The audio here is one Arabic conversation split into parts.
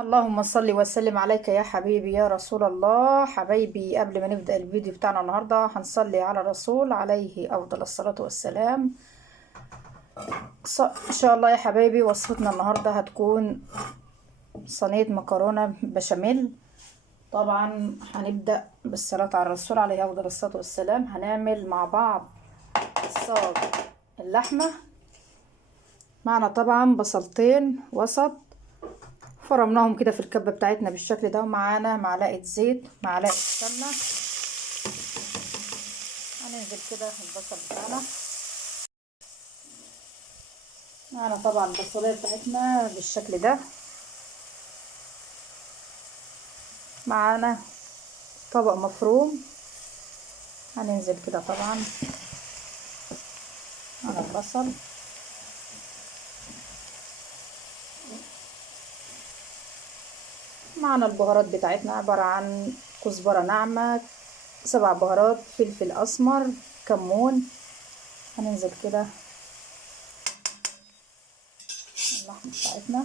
اللهم صل وسلم عليك يا حبيبي يا رسول الله. حبايبي، قبل ما نبدأ الفيديو بتاعنا النهاردة هنصلي على الرسول عليه أفضل الصلاة والسلام. إن شاء الله يا حبايبي، وصفتنا النهاردة هتكون صينية مكرونة بشاميل. طبعا هنبدأ بالصلاة على الرسول عليه أفضل الصلاة والسلام. هنعمل مع بعض صاج اللحمة. معنا طبعا بصلتين وسط، فرمناهم كده في الكبة بتاعتنا بالشكل ده، ومعانا معلقة زيت، معلقة سمنة. هننزل كده البصل بتاعنا. معانا طبعا البصلية بتاعتنا بالشكل ده. معانا طبق مفروم، هننزل كده طبعا على البصل. معانا البهارات بتاعتنا عبارة عن كزبرة ناعمة، 7 بهارات، فلفل اسمر، كمون. هننزل كده اللحمة بتاعتنا.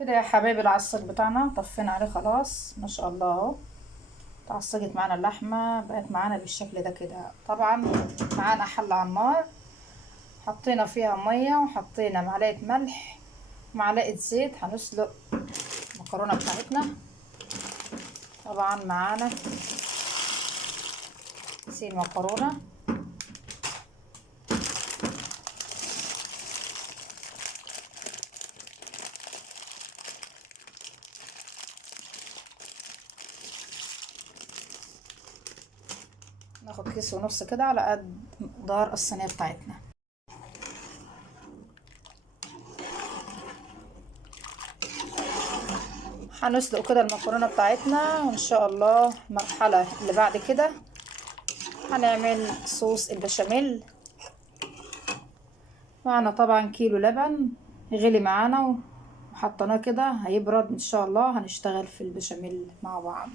كده يا حبايبي العصاج بتاعنا طفينا عليه خلاص، ما شاء الله اهو. اتعصجت معانا اللحمه، بقت معانا بالشكل ده كده. طبعا معانا حله على النار، حطينا فيها ميه، وحطينا معلقه ملح، معلقه زيت. هنسلق المكرونه بتاعتنا. طبعا معانا كيسين مكرونه. ناخد كيس ونص كده على قد مقدار الصينيه بتاعتنا. هنسلق كده المكرونه بتاعتنا، وان شاء الله المرحله اللي بعد كده هنعمل صوص البشاميل. معنا طبعا كيلو لبن غلي معانا، وحطيناه كده هيبرد. ان شاء الله هنشتغل في البشاميل مع بعض.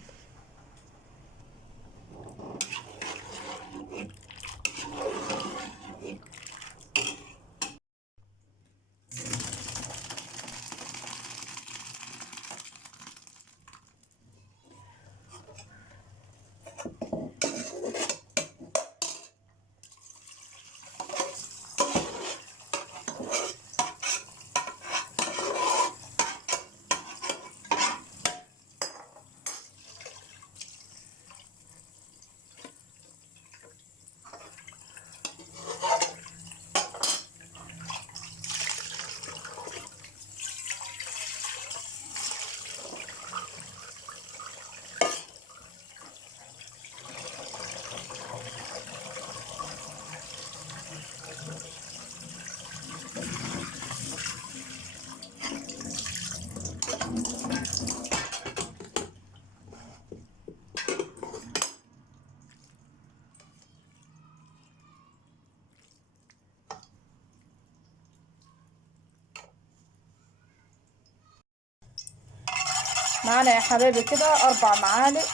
معانا يا حبايبي كده 4 معالق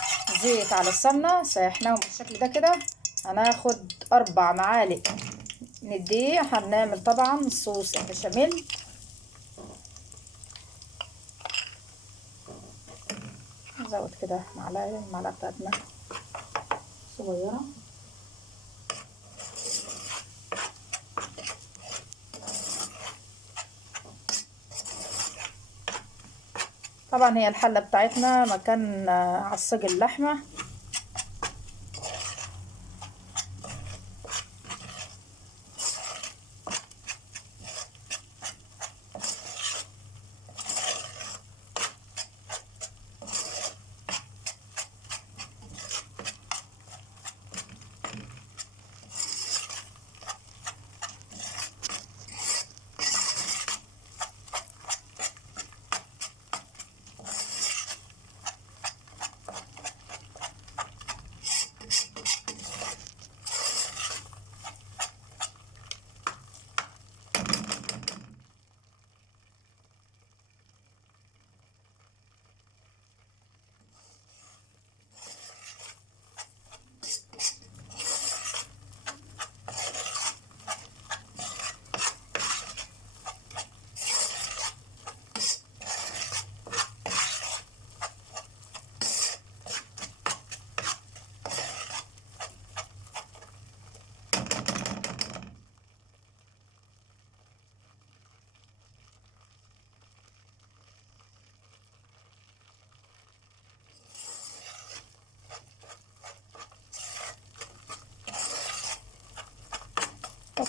زيت على السمنه، سيحناهم بالشكل ده كده. هناخد 4 معالق نديه. هنعمل طبعا صوص البشاميل. نزود كده المعلقه بتاعتنا صغيره. طبعا هي الحله بتاعتنا مكان عصاج اللحمه.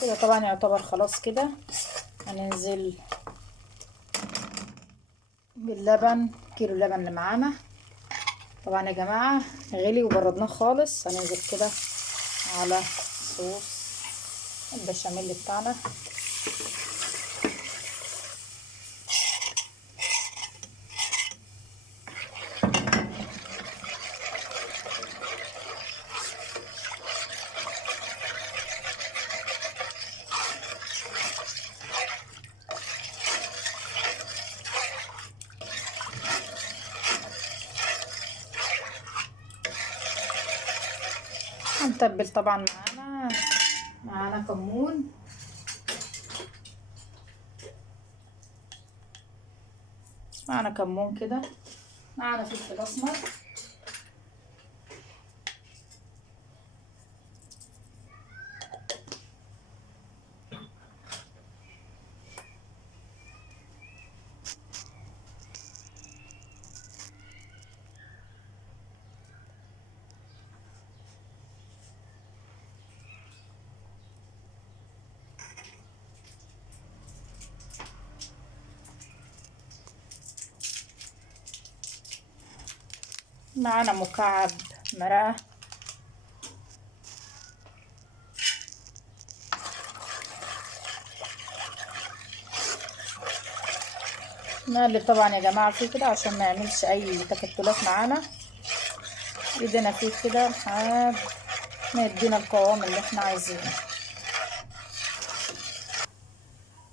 كده طبعا يعتبر خلاص كده. هننزل باللبن، كيلو اللبن اللي معانا طبعا يا جماعة غلي وبردناه خالص. هننزل كده على صوص البشاميل بتاعنا. هنتبل طبعا معانا كمون، معانا كمون كده، معانا فلفل اسمر، معانا مكعب مرقة، نقلب طبعا يا جماعة فيه كده عشان ما يعملش اي تكتلات معانا. ايدينا فيه كده لحد ما يدينا القوام اللي احنا عايزينه.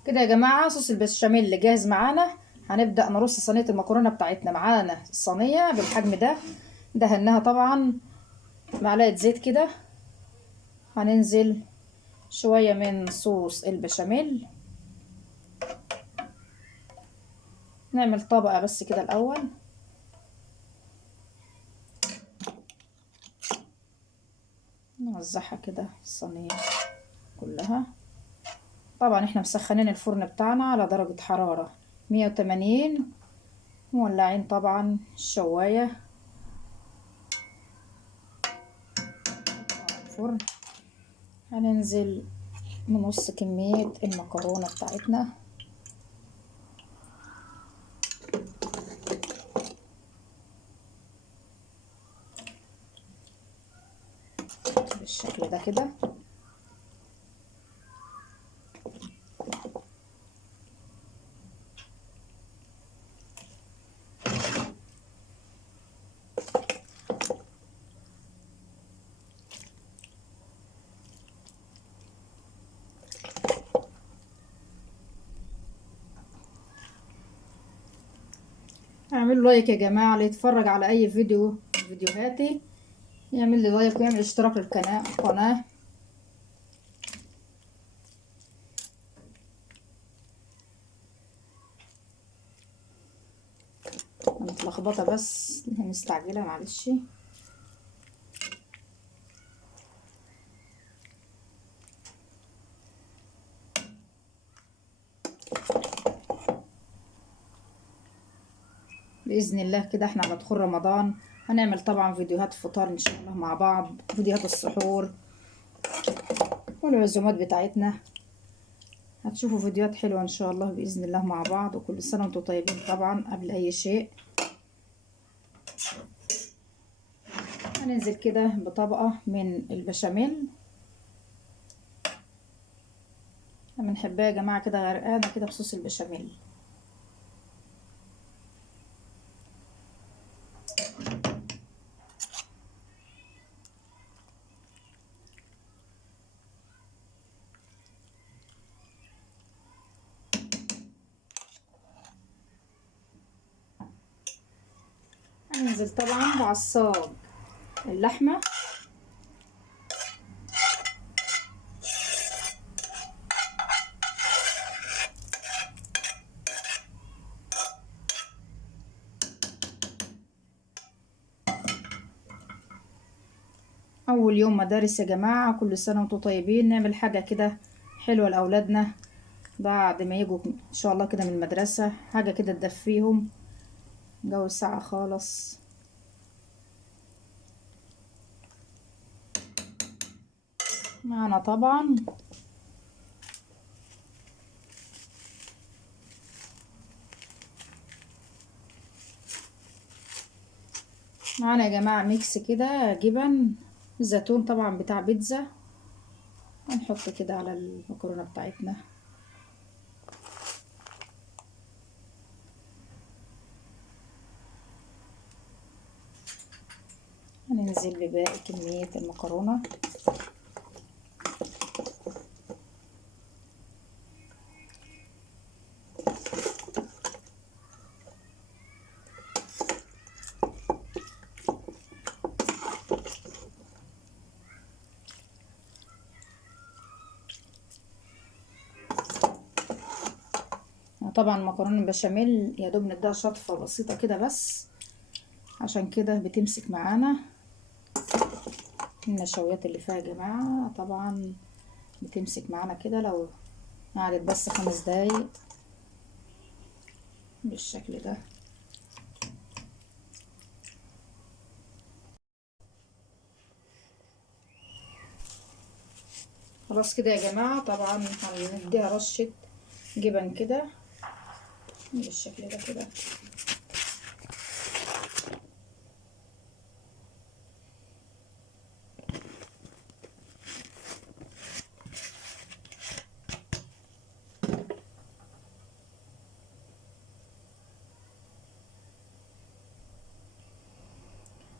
كده يا جماعة صوص البشاميل اللي جاهز معانا. هنبدأ نرص صينية المكرونة بتاعتنا. معانا الصينية بالحجم ده، دهناها طبعا معلقة زيت كده. هننزل شوية من صوص البشاميل، نعمل طبقة بس كده الأول. نوزعها كده الصينية كلها. طبعا احنا مسخنين الفرن بتاعنا على درجة حرارة 180، مولعين طبعا الشواية الفرن. هننزل بنص كمية المكرونة بتاعتنا بالشكل ده كده. اعملوا لايك يا جماعة، اللي يتفرج على اي فيديوهاتي يعمل لي لايك ويعمل اشتراك للقناة. متلخبطة بس مستعجلة معلش. بإذن الله كده احنا على دخول رمضان هنعمل طبعا فيديوهات فطار ان شاء الله مع بعض، فيديوهات السحور والعزومات بتاعتنا. هتشوفوا فيديوهات حلوة ان شاء الله بإذن الله مع بعض. وكل سنة وانتم طيبين طبعا. قبل اي شيء هننزل كده بطبقة من البشاميل. بنحبها يا جماعة كده غرقانة كده بصوص البشاميل. هننزل طبعا بعصاج اللحمة، اول يوم مدارس يا جماعة، كل سنة وانتم طيبين. نعمل حاجة كده حلوة لاولادنا بعد ما يجوا ان شاء الله كده من المدرسة، حاجة كده تدفيهم جو ساعة خالص. معنا طبعا معانا يا جماعة ميكس كده جبن زيتون طبعا بتاع بيتزا، هنحط كده على المكرونة بتاعتنا. هننزل بباقي كمية المكرونة. طبعا مكرونه بشاميل يا دوب نديها شطفه بسيطه كده بس، عشان كده بتمسك معانا. النشويات اللي فيها يا جماعه طبعا بتمسك معانا كده لو قعدت بس 5 دقايق بالشكل ده. خلاص كده يا جماعه. طبعا هنديها رشه جبن كده بالشكل ده كده.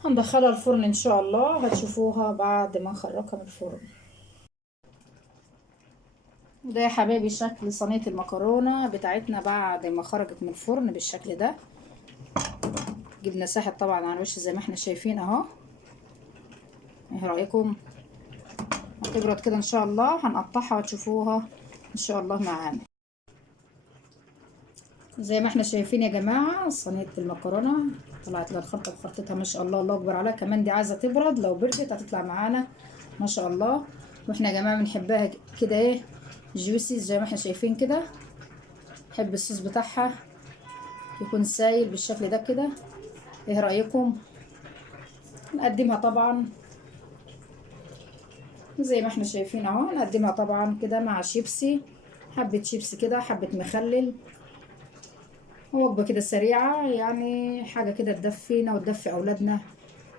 هندخلها الفرن ان شاء الله، هتشوفوها بعد ما نخرجها من الفرن. وده يا حبايبي شكل صينيه المكرونه بتاعتنا بعد ما خرجت من الفرن بالشكل ده. جبنا ساحت طبعا على الوش زي ما احنا شايفين اهو. ايه رايكم؟ هتبرد كده ان شاء الله هنقطعها وتشوفوها ان شاء الله معانا. زي ما احنا شايفين يا جماعه صينيه المكرونه طلعت لها الخلطه بخلطتها ما شاء الله، الله اكبر عليها. كمان دي عايزه تبرد، لو بردت هتطلع معانا ما شاء الله. واحنا يا جماعه بنحبها كده ايه جوسي زي ما احنا شايفين كده. نحب الصوص بتاعها يكون سايل بالشكل ده كده. ايه رايكم؟ نقدمها طبعا زي ما احنا شايفين اهو. نقدمها طبعا كده مع شيبسي، حبه شيبسي كده، حبه مخلل، وجبه كده سريعه، يعني حاجه كده تدفينا وتدفي اولادنا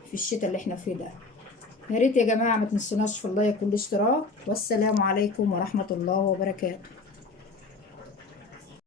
في الشتاء اللي احنا فيه ده. يا ريت يا جماعه ما تنسوناش في اللايك والاشتراك، والسلام عليكم ورحمه الله وبركاته.